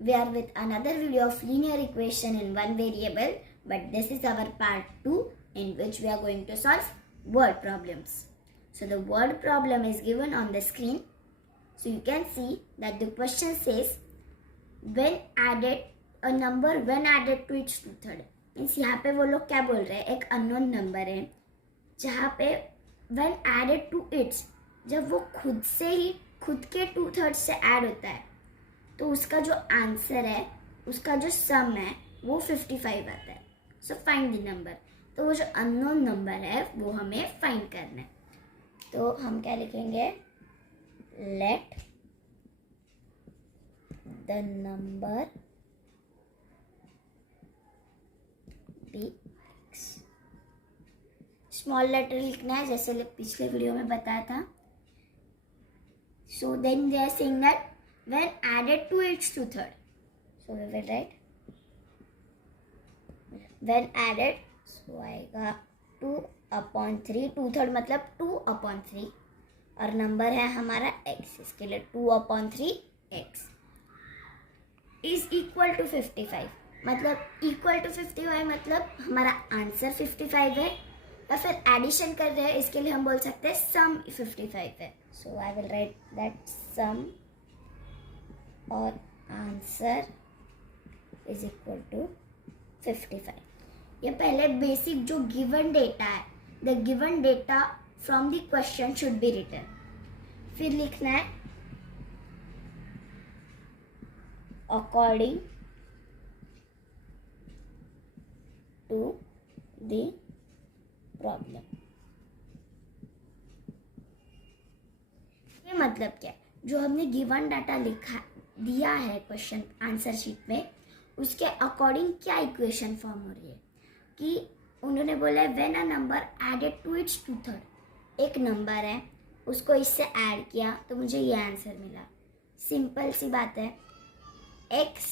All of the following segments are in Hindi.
we are with another video of linear equation in one variable, but this is our part 2 in which we are going to solve word problems. So the word problem is given on the screen. So you can see that the question says when added a number when added to its two-third. Means यहाँ पे वो लोग क्या बोल रहे हैं, एक अननोन नंबर है जहाँ पे when added to its, जब वो खुद से ही खुद के 2/3 से ऐड होता है तो उसका जो आंसर है, उसका जो सम है वो 55 आता है. So find the number. तो वो जो अननोन नंबर है वो हमें फाइंड करना है. तो हम क्या लिखेंगे, let the number be x. Small letter लिखना है जैसे पिछले वीडियो में बताया था. So then they are saying that when added to its two-third. So we will write when added, so आएगा 2/3. 2/3 मतलब 2/3 और नंबर है हमारा x. इसके लिए 2/3 x is equal to 55. मतलब equal to 55 मतलब हमारा आंसर 55 है, या फिर एडिशन कर रहे हैं इसके लिए हम बोल सकते हैं सम 55 है. So I will write that sum और आंसर इज इक्वल टू 55. ये पहले बेसिक जो गिवन डेटा है, the given data from the question should be written. फिर लिखना है अकॉर्डिंग टू द प्रॉब्लम. ये मतलब क्या है, जो हमने गिवन डाटा लिखा दिया है क्वेश्चन आंसर शीट में, उसके अकॉर्डिंग क्या इक्वेशन फॉर्म हो रही है. कि उन्होंने बोला है when a number added to its two third. एक नंबर है उसको इससे ऐड किया तो मुझे ये आंसर मिला. सिंपल सी बात है, x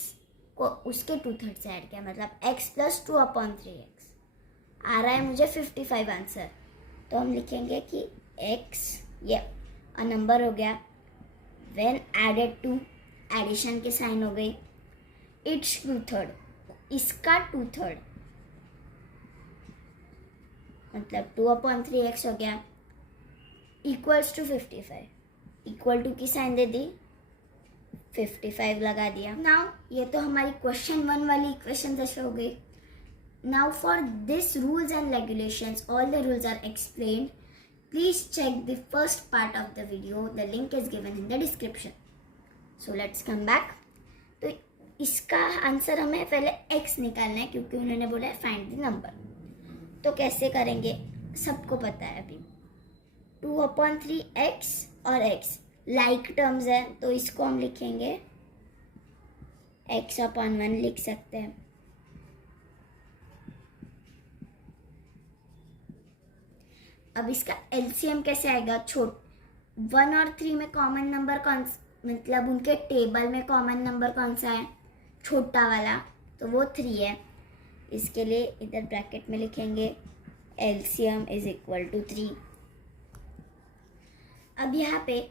को उसके 2/3 से ऐड किया मतलब x + 2/3x आ रहा है मुझे 55 आंसर. तो हम लिखेंगे कि x ये अ नंबर हो गया, व्हेन एडेड टू एडिशन की साइन हो गई, इट्स 2/3 इसका 2/3 मतलब 2/3x हो गया, इक्वल्स टू 55. इक्वल टू की साइन दे दी, 55 लगा दिया. नाउ ये तो हमारी क्वेश्चन 1 वाली इक्वेशन जैसे हो गई. Now for this rules and regulations, all the rules are explained. Please check the first part of the video. The link is given in the description. So let's come back. तो इसका आंसर हमें पहले x निकालना है क्योंकि उन्होंने बोला है फाइंड द नंबर. तो कैसे करेंगे सबको पता है अभी. 2/3x और x लाइक टर्म्स है तो इसको हम लिखेंगे x/1 लिख सकते हैं. अब इसका एलसीएम कैसे आएगा. 1 और 3 में कॉमन नंबर कौन, मतलब उनके टेबल में कॉमन नंबर कौन सा है, छोटा वाला, तो वो 3 है. इसके लिए इधर ब्रैकेट में लिखेंगे एलसीएम इज इक्वल टू 3. अब यहाँ पे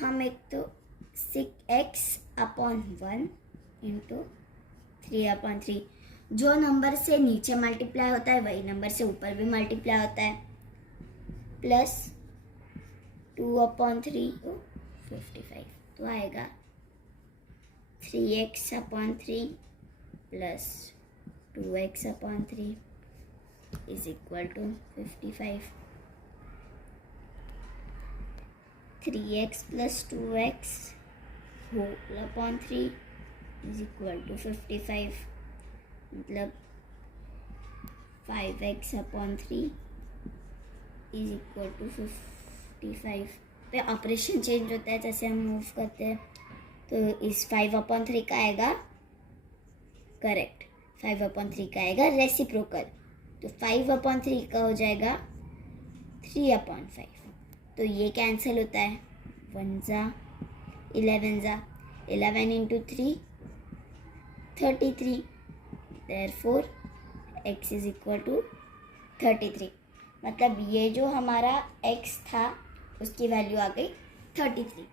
हम एक तो 6x/1 इंटू 3/3, जो नंबर से नीचे मल्टीप्लाई होता है वही नंबर से ऊपर भी मल्टीप्लाई होता है, प्लस 2/3 तो 55. तो आएगा 3x/3 plus 2x/3 is equal to 55. 3x plus 2x whole 3 is equal to 55 मतलब 5x/3 इज इक्वल टू 55. पे ऑपरेशन चेंज होता है जैसे हम मूव करते हैं. तो इस 5/3 का आएगा करेक्ट, 5/3 का आएगा रेसिप्रोकल. तो 5/3 का हो जाएगा 3/5. तो ये कैंसिल होता है, 1 ज़ा 11 ज़ा 11 into 3 33. Therefore x is equal to 33. मतलब ये जो हमारा x था उसकी वैल्यू आ गई 33.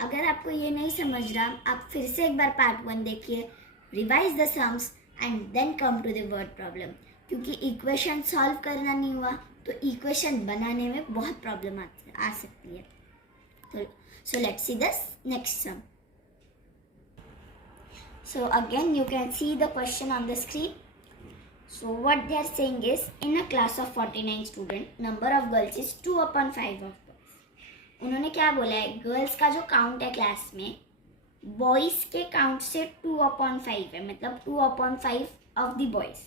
अगर आपको ये नहीं समझ रहा, आप फिर से एक बार पार्ट 1 देखिए, revise the sums and then come to the word problem, क्योंकि इक्वेशन सॉल्व करना नहीं हुआ तो इक्वेशन बनाने में बहुत प्रॉब्लम आ सकती है. So let's see this next sum. So again you can see the question on the screen. So what they are saying is, in a class of 49 students, number of girls is 2/5 of boys. उन्होंने क्या बोला है, गर्ल्स का जो काउंट है क्लास में बॉयज़ के काउंट से 2/5 है, मतलब 2/5 ऑफ द बॉयज़.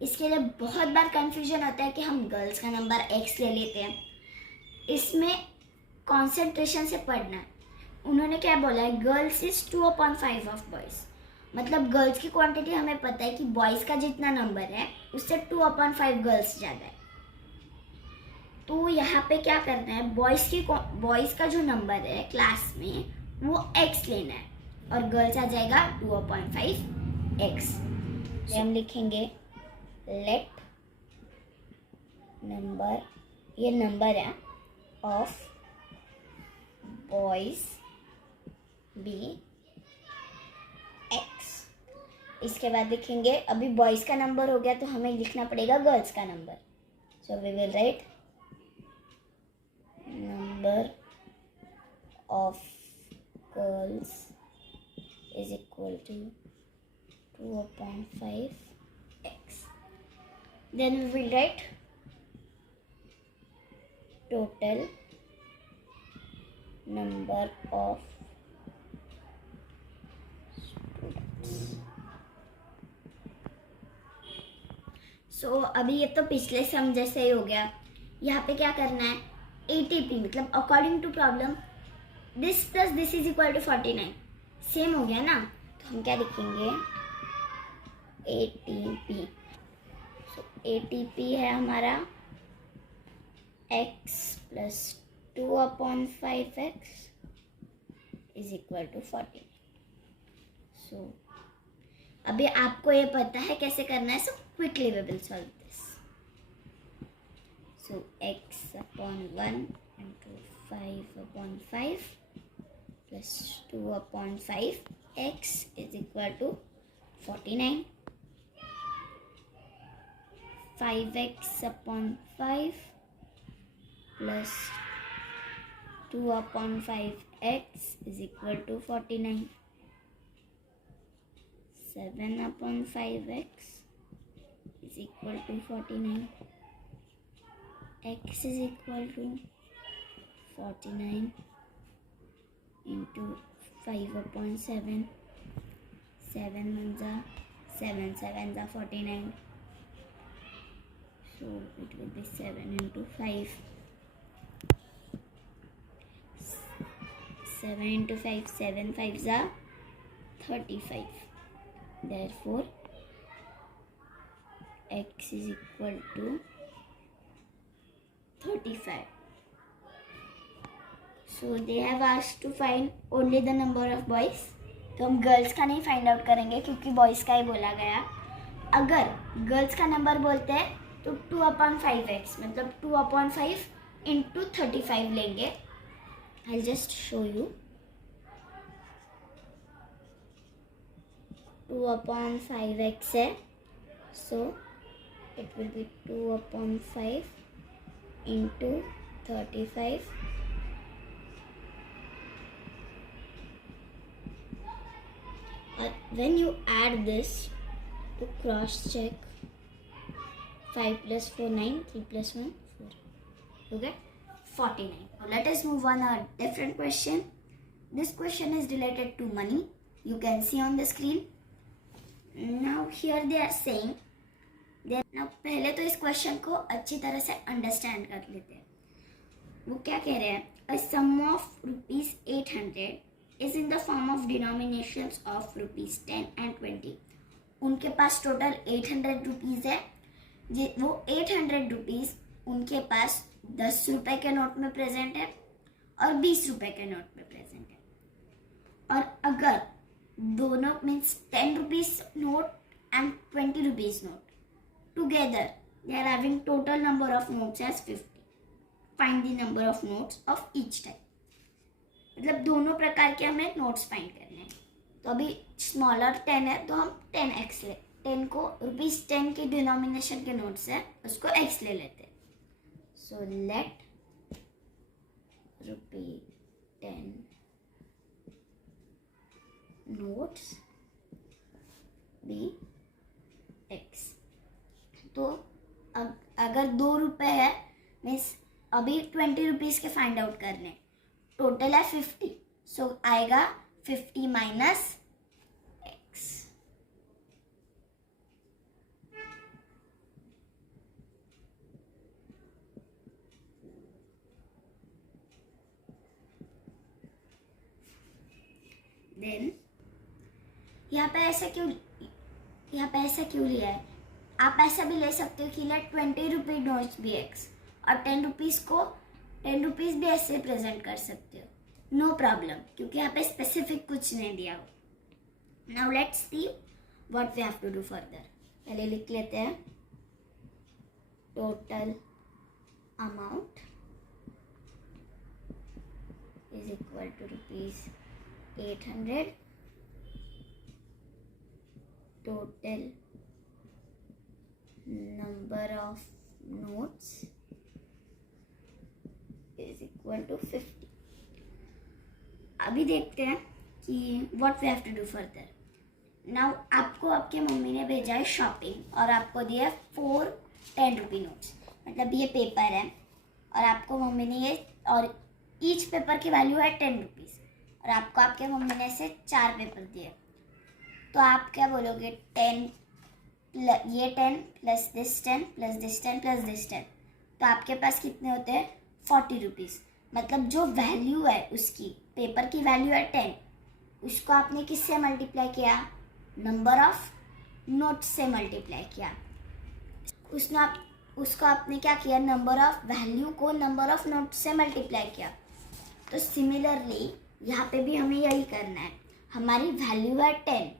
इसके लिए बहुत बार कंफ्यूजन होता है कि हम गर्ल्स का नंबर x ले लेते हैं. इसमें कॉन्सेंट्रेशन से पढ़ना है. उन्होंने क्या बोला है, गर्ल्स इज 2/5 ऑफ बॉयज़, मतलब गर्ल्स की क्वांटिटी हमें पता है कि बॉयज़ का जितना नंबर है उससे 2/5 गर्ल्स ज़्यादा है. तो यहाँ पे क्या करना है, बॉयज़ का जो नंबर है क्लास में वो x लेना है और गर्ल्स आ जाएगा 2/5x. हम लिखेंगे लेट नंबर, ये नंबर है ऑफ बॉयज़ बी x. इसके बाद लिखेंगे, अभी बॉयज़ का नंबर हो गया तो हमें लिखना पड़ेगा गर्ल्स का number. So we will write number of girls is equal to 2/5x. Then we will write total number of so अभी ये तो पिछले सम जैसे ही हो गया. यहाँ पे क्या करना है, ATP मतलब according to problem this plus this is equal to 49. Same हो गया ना, तो हम क्या लिखेंगे ATP. सो ATP है हमारा x plus 2/5x is equal to 49. So अभी आपको ये पता है कैसे करना है, so quickly we will solve this. So x/1 into 5/5 plus 2/5x is equal to 49. 5x/5 plus 2/5x is equal to 49. 7/5x is equal to 49. X is equal to 49 into 5/7. 7 ones are 7, 7s are 49. So it will be 7 into 5. 7 into 5, 7 5s are 35. Therefore x is equal to 35. So they have asked to find only the number of boys. तो हम गर्ल्स का नहीं फाइंड आउट करेंगे क्योंकि बॉयज़ का ही बोला गया. अगर गर्ल्स का नंबर बोलते हैं तो 2/5x मतलब 2/5 into 35 लेंगे. I'll just show you. 2/5x है, so it will be 2/5 into 35. When you add this to cross check, 5 plus 4 9, 3 plus 1 4, you get 49. Now let us move on a different question. This question is related to money. You can see on the screen. Now here they are saying, now पहले तो इस क्वेश्चन को अच्छी तरह से अंडरस्टैंड कर लेते हैं. वो क्या कह रहे हैं, a sum of ₹800 is in the form of denominations of ₹10 and 20. उनके पास टोटल 800 रुपीज़ है. वो 800 रुपीज़ उनके पास 10 रुपए के नोट में प्रेजेंट है और 20 रुपए के नोट में प्रेजेंट है. और अगर दोनों means 10 rupees note and 20 rupees note together, they are having total number of notes as 50. Find the number of notes of each type. मतलब दोनों प्रकार के हमें नोट्स फाइंड करने हैं। तो अभी स्मॉलर 10 है तो हम 10x ले, 10 को ₹10 के डिनोमिनेशन के नोट्स है उसको x ले लेते हैं। So let ₹10 notes be x। तो अगर ₹2 है मीन्स अभी 20 रुपीज़ के फाइंड आउट करने, टोटल है 50, सो आएगा 50 माइनस x। देन यहाँ पे ऐसा क्यों लिया है? आप ऐसा भी ले सकते हो कि late 20 rupee notes be x और 10 रुपीज़ को 10 रुपीज़ भी ऐसे प्रेजेंट कर सकते हो, नो प्रॉब्लम, क्योंकि यहाँ पे स्पेसिफिक कुछ नहीं दिया हो। Now let's see what we have to do further. पहले लिख लेते हैं total amount is equal to ₹800, total number of notes is equal to 50। अभी देखते हैं कि what we have to do further. Now आपको आपके मम्मी ने भेजा है शॉपिंग और आपको दिया है 4 10 रुपी नोट्स, मतलब ये पेपर है और आपको मम्मी ने ये, और ईच पेपर की वैल्यू है 10 रुपीज़ और आपको आपके मम्मी ने से 4 पेपर दिए। तो आप क्या बोलोगे? 10 ये 10 plus this 10 plus this 10 plus this 10, तो आपके पास कितने होते हैं? 40 रुपीज़। मतलब जो वैल्यू है उसकी, पेपर की वैल्यू है 10, उसको आपने किससे मल्टीप्लाई किया? नंबर ऑफ नोट्स से मल्टीप्लाई किया। उसको आपने क्या किया? नंबर ऑफ वैल्यू को नंबर ऑफ नोट्स से मल्टीप्लाई किया। तो सिमिलरली यहाँ पे भी हमें यही करना है। हमारी वैल्यू है 10,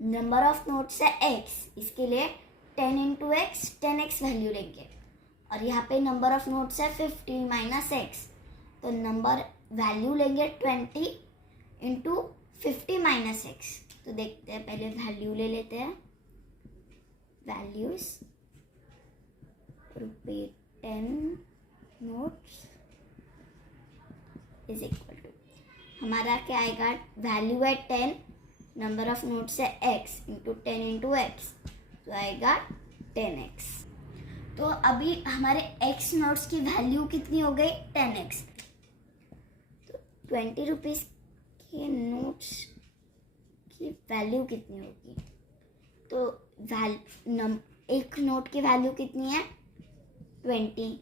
नंबर ऑफ नोट्स है x, इसके लिए 10 इंटू एक्स 10x वैल्यू लेंगे और यहाँ पे नंबर ऑफ नोट्स है 50 माइनस x, तो नंबर वैल्यू लेंगे 20 इंटू 50 माइनस x। तो देखते हैं, पहले वैल्यू ले लेते हैं। Values ₹10 notes is equal to, हमारा क्या आएगा? वैल्यू है 10, नंबर ऑफ नोट्स है x इंटू 10 इंटू एक्स, तो आएगा 10x। तो अभी हमारे x नोट्स की वैल्यू कितनी हो गई? 10x। तो 20 रुपीज़ के नोट्स की वैल्यू कितनी होगी? तो एक नोट की वैल्यू कितनी है? 20,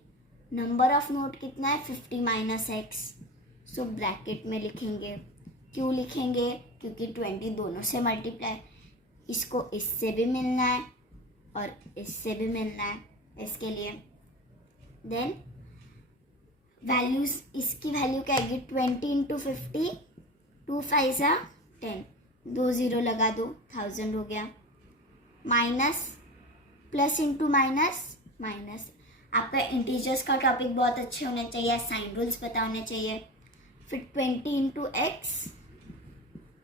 नंबर ऑफ नोट कितना है? 50 माइनस x, सो ब्रैकेट में लिखेंगे। क्यों लिखेंगे? क्योंकि 20 दोनों से मल्टीप्लाई, इसको इससे भी मिलना है और इससे भी मिलना है, इसके लिए। देन वैल्यूज, इसकी वैल्यू क्या आएगी? 20 इंटू 50, 2 5 10, 2 0 लगा दो, 1000 हो गया। Minus, plus into minus minus. आपका इंटीजर्स का टॉपिक बहुत अच्छे होने चाहिए, साइन रूल्स पता होने चाहिए। फिर 20 इंटू एक्स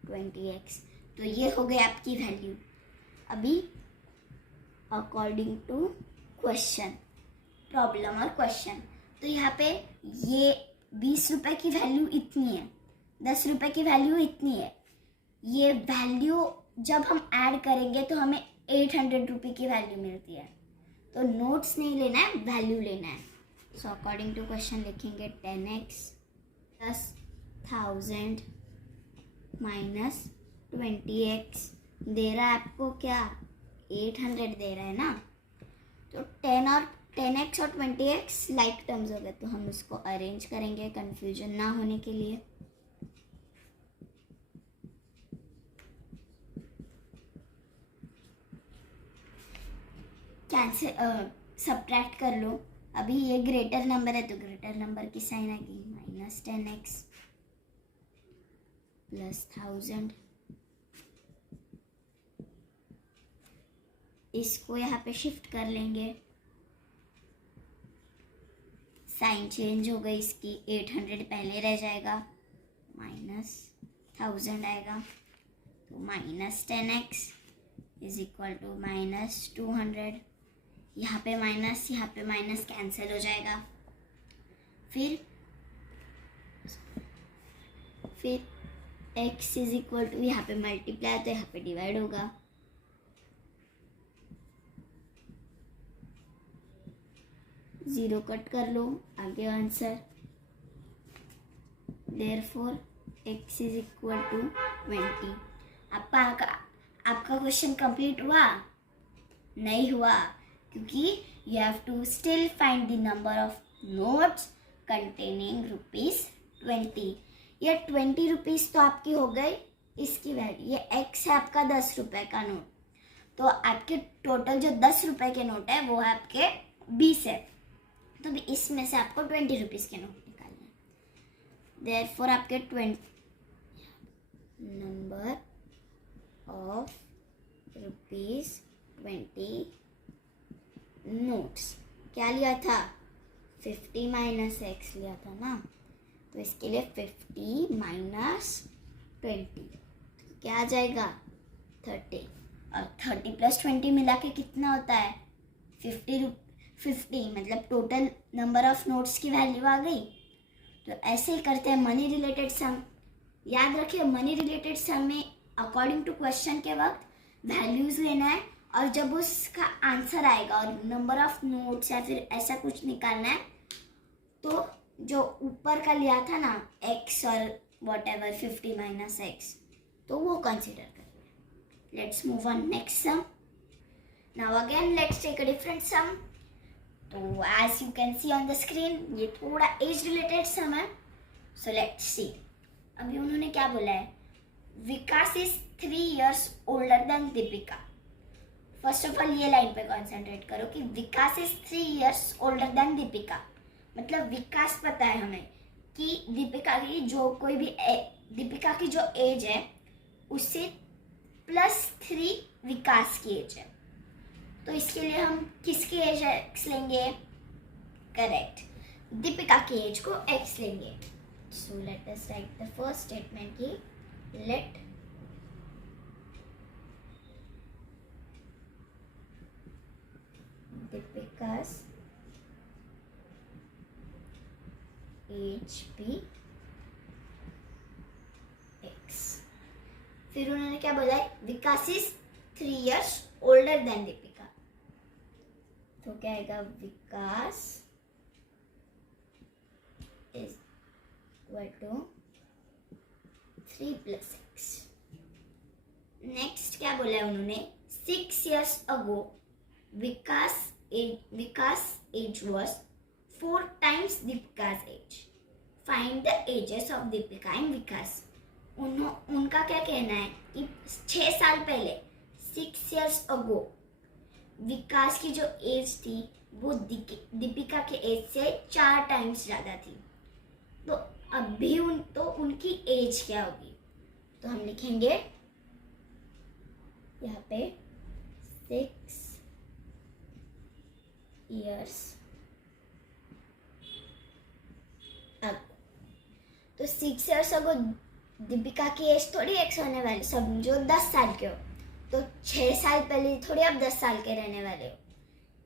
20x, तो ये हो गई आपकी वैल्यू। अभी अकॉर्डिंग टू क्वेश्चन, प्रॉब्लम और क्वेश्चन, तो यहाँ पे ये 20 रुपये की वैल्यू इतनी है, 10 रुपये की वैल्यू इतनी है। ये वैल्यू जब हम ऐड करेंगे तो हमें 800 रुपये की वैल्यू मिलती है। तो नोट्स नहीं लेना है, वैल्यू लेना है। सो अकॉर्डिंग टू क्वेश्चन लिखेंगे 10x प्लस 1000 माइनस 20x, दे रहा है आपको क्या? 800 दे रहा है ना। तो 10x और 20x लाइक टर्म्स हो गए, तो हम उसको अरेंज करेंगे कंफ्यूजन ना होने के लिए। कैंसिल, सब्ट्रैक्ट कर लो। अभी ये ग्रेटर नंबर है तो ग्रेटर नंबर की साइन आएगी, माइनस 10x प्लस 1000। इसको यहाँ पे शिफ्ट कर लेंगे, साइन चेंज हो गई इसकी, 800 पहले रह जाएगा, 1000 आएगा, तो -10x इज इक्वल टू -200। यहाँ पे माइनस कैंसिल हो जाएगा। फिर x इज इक्वल टू, यहाँ पे मल्टीप्लाई तो यहाँ पे डिवाइड होगा, जीरो कट कर लो, आगे answer. Therefore x is equal to 20। आपका क्वेश्चन कंप्लीट हुआ? नहीं हुआ, क्योंकि you have to still find the number of notes containing ₹20। ये 20 रुपीज़ तो आपकी हो गई, इसकी वैल्यू, ये x है आपका 10 रुपए का नोट, तो आपके टोटल जो 10 रुपए के नोट है वो है आपके 20 है, तो इसमें से आपको 20 रुपीज़ के नोट निकालने हैं। देयरफॉर आपके नंबर ऑफ ₹20 नोट्स क्या लिया था? 50 माइनस x लिया था ना, तो इसके लिए 50 माइनस 20 तो क्या आ जाएगा? 30। और 30 प्लस 20 मिला के कितना होता है? 50 मतलब टोटल नंबर ऑफ नोट्स की वैल्यू आ गई। तो ऐसे ही करते हैं मनी रिलेटेड सम। याद रखिए, मनी रिलेटेड सम में अकॉर्डिंग टू क्वेश्चन के वक्त वैल्यूज लेना है, और जब उसका आंसर आएगा और नंबर ऑफ नोट्स या फिर ऐसा कुछ निकालना है, तो जो ऊपर का लिया था ना x और whatever 50 माइनस x, तो वो कंसिडर करेंगे। Let's move on next sum. Now again let's take a different sum. तो as you can see on the screen, ये थोड़ा एज रिलेटेड सम है, सो लेट्स सी। अभी उन्होंने क्या बोला है? Vikas is 3 years older than Deepika. First of all ये लाइन पे कॉन्सेंट्रेट करो कि Vikas is 3 years older than Deepika, मतलब विकास पता है हमें कि दीपिका की जो एज है उससे +3 विकास की एज है, तो इसके लिए हम किसकी एज x लेंगे? करेक्ट, दीपिका की एज को x लेंगे। So let us write the first statement की लेट दीपिका's एज भी x। फिर उन्होंने क्या बोला है? Vikas is 3 years older than Deepika, तो क्या आएगा? Vikas is equal to 3 + x। Next क्या बोला है उन्होंने? 6 years ago Vikas age was 4 times Deepika's age. Find the ages of Deepika and विकास। उनका क्या कहना है कि 6 साल पहले 6 years अगो विकास की जो एज थी वो दीपिका के एज से 4 times ज़्यादा थी, तो अभी उनकी एज क्या होगी? तो हम लिखेंगे यहाँ पे 6 years अगो। तो 6 years अगो दीपिका की एज थोड़ी x होने वाली, समझो 10 साल के हो, तो 6 साल पहले थोड़ी आप 10 साल के रहने वाले हो,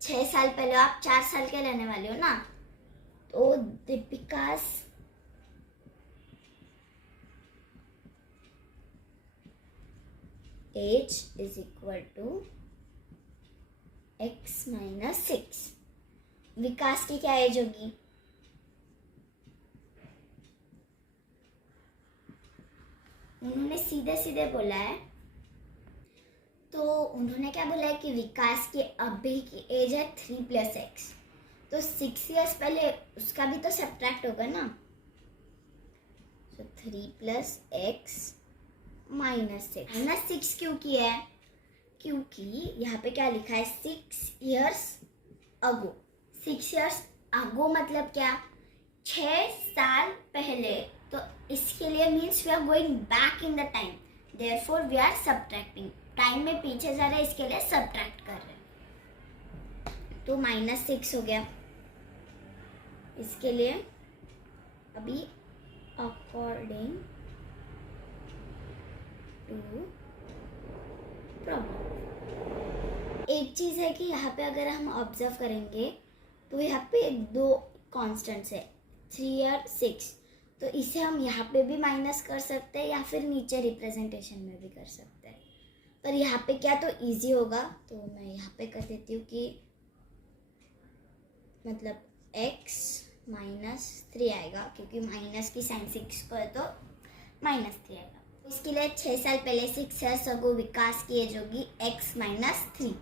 6 साल पहले आप 4 साल के रहने वाले हो ना, तो Deepika's age is equal to x minus 6। Vikas की क्या एज होगी? उन्होंने सीधे सीधे बोला है, तो उन्होंने क्या बोला है कि विकास की अभी की एज है 3 + x, तो 6 years पहले उसका भी तो सब्ट्रैक्ट होगा ना, तो 3 + x माइनस 6 क्यों किया है? क्योंकि यहाँ पे क्या लिखा है? 6 years अगो। 6 years अगो मतलब क्या? 6 साल पहले, तो इसके लिए means we are going back in the time, therefore we are subtracting, time में पीछे जा रहे हैं, इसके लिए सब्ट्रैक्ट कर रहे हैं, तो -6 हो गया। इसके लिए अभी अकॉर्डिंग टू प्रॉब्लम। एक चीज़ है कि यहाँ पे अगर हम ऑब्जर्व करेंगे तो यहाँ पे दो कॉन्स्टेंट्स है 3 और 6, तो इसे हम यहाँ पे भी माइनस कर सकते हैं या फिर नीचे रिप्रेजेंटेशन में भी कर सकते हैं। पर यहाँ पे क्या तो इजी होगा, तो मैं यहाँ पे कर देती हूँ कि मतलब x -3 आएगा, क्योंकि माइनस की साइन 6 को है तो -3 आएगा। इसके लिए 6 साल पहले 6 years ago विकास की एज होगी x -3।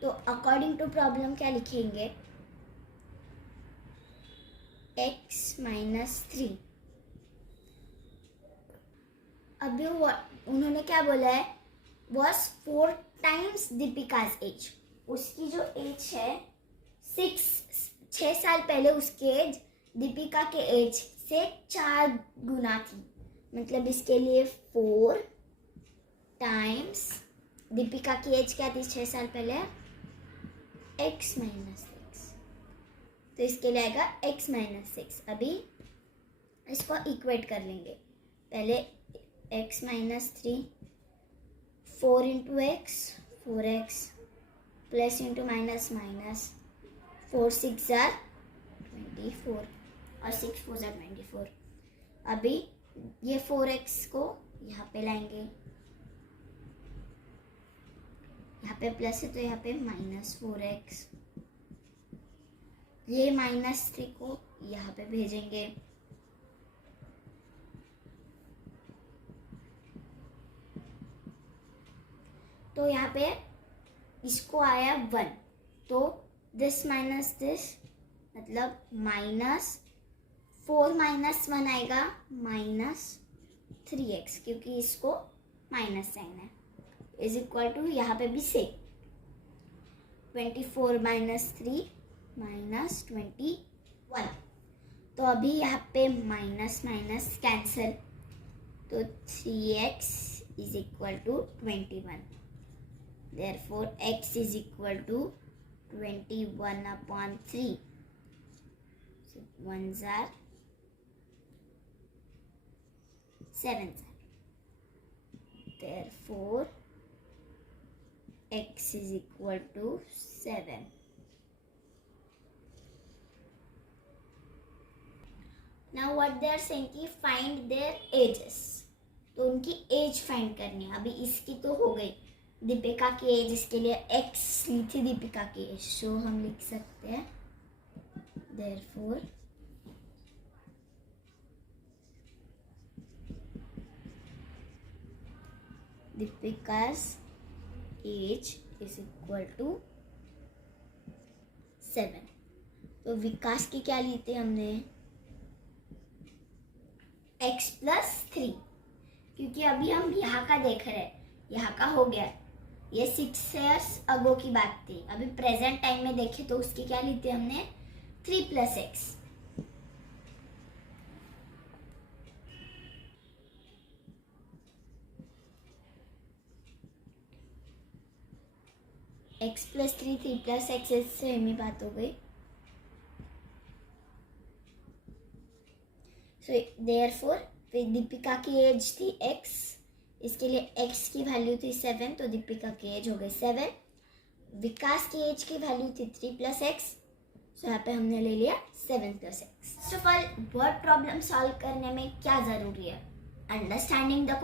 तो अकॉर्डिंग टू प्रॉब्लम क्या लिखेंगे, x -3। अभी उन्होंने क्या बोला है, was 4 times दीपिका's एज। उसकी जो एज है 6 साल पहले उसकी एज दीपिका के एज से 4 गुना थी। मतलब इसके लिए 4 times दीपिका की एज क्या थी 6 साल पहले, x -6। तो इसके लिए आएगा x -6। अभी इसको इक्वेट कर लेंगे। पहले x -3, 4 into x 4x, plus into minus minus, 4 6 are 24 और 6 4 are 24। अभी ये 4x को यहाँ पे लाएंगे, यहाँ पे प्लस है तो यहाँ पे -4x, ये -3 को यहाँ पे भेजेंगे, तो यहाँ पे इसको आया 1, तो दिस माइनस दिस मतलब -4 -1 आएगा -3x, क्योंकि इसको माइनस साइन है, इज इक्वल टू यहाँ पे भी से 24 -3 -21। तो अभी यहाँ पे माइनस माइनस कैंसिल, तो 3x is equal to 21। Therefore x is equal to 21/3. So 1s are 7s are. Therefore x is equal to 7. Now what they are saying कि find their ages, तो उनकी एज फाइंड करनी है। अभी इसकी तो हो गई दीपिका की एज, इसके लिए x ली थी दीपिका की एज, सो हम लिख सकते हैं therefore Deepika's age is equal to 7। तो विकास की क्या ली थी हमने, x + 3, क्योंकि अभी हम यहाँ का देख रहे हैं, यहाँ का हो गया, ये 6 years ago की बात थी। अभी प्रेजेंट टाइम में देखें तो उसकी क्या ली थी हमने, 3 + x। x + 3 3 + x सेम ही बात हो गई। सो देयरफॉर दीपिका की एज थी x, इसके लिए x की वैल्यू थी 7, तो दीपिका की एज हो गई 7। विकास की एज की वैल्यू थी 3 + x, सो यहाँ पे हमने ले लिया 7 + x। First of all word problem solve करने में क्या ज़रूरी है, अंडरस्टैंडिंग द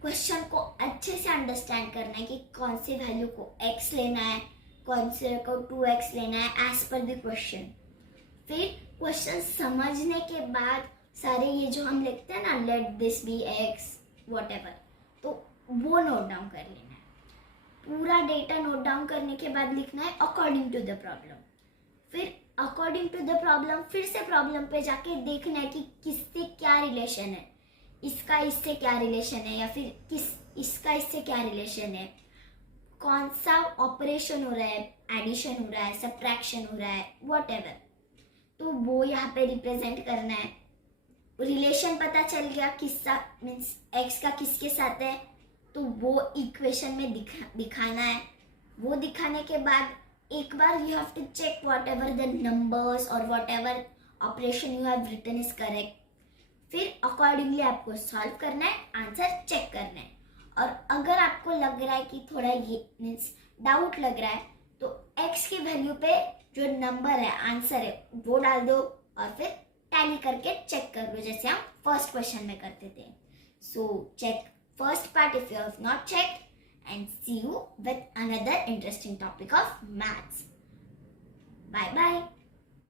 क्वेश्चन को अच्छे से अंडरस्टैंड करना है कि कौन सी वैल्यू को x लेना है, कौन से को 2x लेना है एज पर द क्वेश्चन। फिर क्वेश्चन समझने के बाद सारे ये जो हम लिखते हैं ना, let this be x whatever, तो वो नोट डाउन कर लेना है। पूरा डेटा नोट डाउन करने के बाद लिखना है अकॉर्डिंग टू द प्रॉब्लम। फिर अकॉर्डिंग टू द प्रॉब्लम फिर से प्रॉब्लम पे जाके देखना है कि किससे क्या रिलेशन है, इसका इससे क्या रिलेशन है, या फिर इसका इससे क्या रिलेशन है, कौन सा ऑपरेशन हो रहा है, एडिशन हो रहा है, सब्ट्रैक्शन हो रहा है, व्हाटएवर, तो वो यहाँ पे रिप्रेजेंट करना है। रिलेशन पता चल गया किसका मीन्स x का किसके साथ है, तो वो इक्वेशन में दिखाना है। वो दिखाने के बाद एक बार you have to check whatever the numbers और whatever operation you have written is correct. फिर अकॉर्डिंगली आपको सॉल्व करना है, आंसर चेक करना है। और अगर आपको लग रहा है कि थोड़ा ये मीन्स डाउट लग रहा है तो x की वैल्यू पे जो नंबर है, आंसर है, वो डाल दो और फिर टैली करके चेक कर लो, जैसे हम फर्स्ट क्वेश्चन में करते थे। So check first part if you have not checked, and see you with another interesting topic of maths. Bye bye.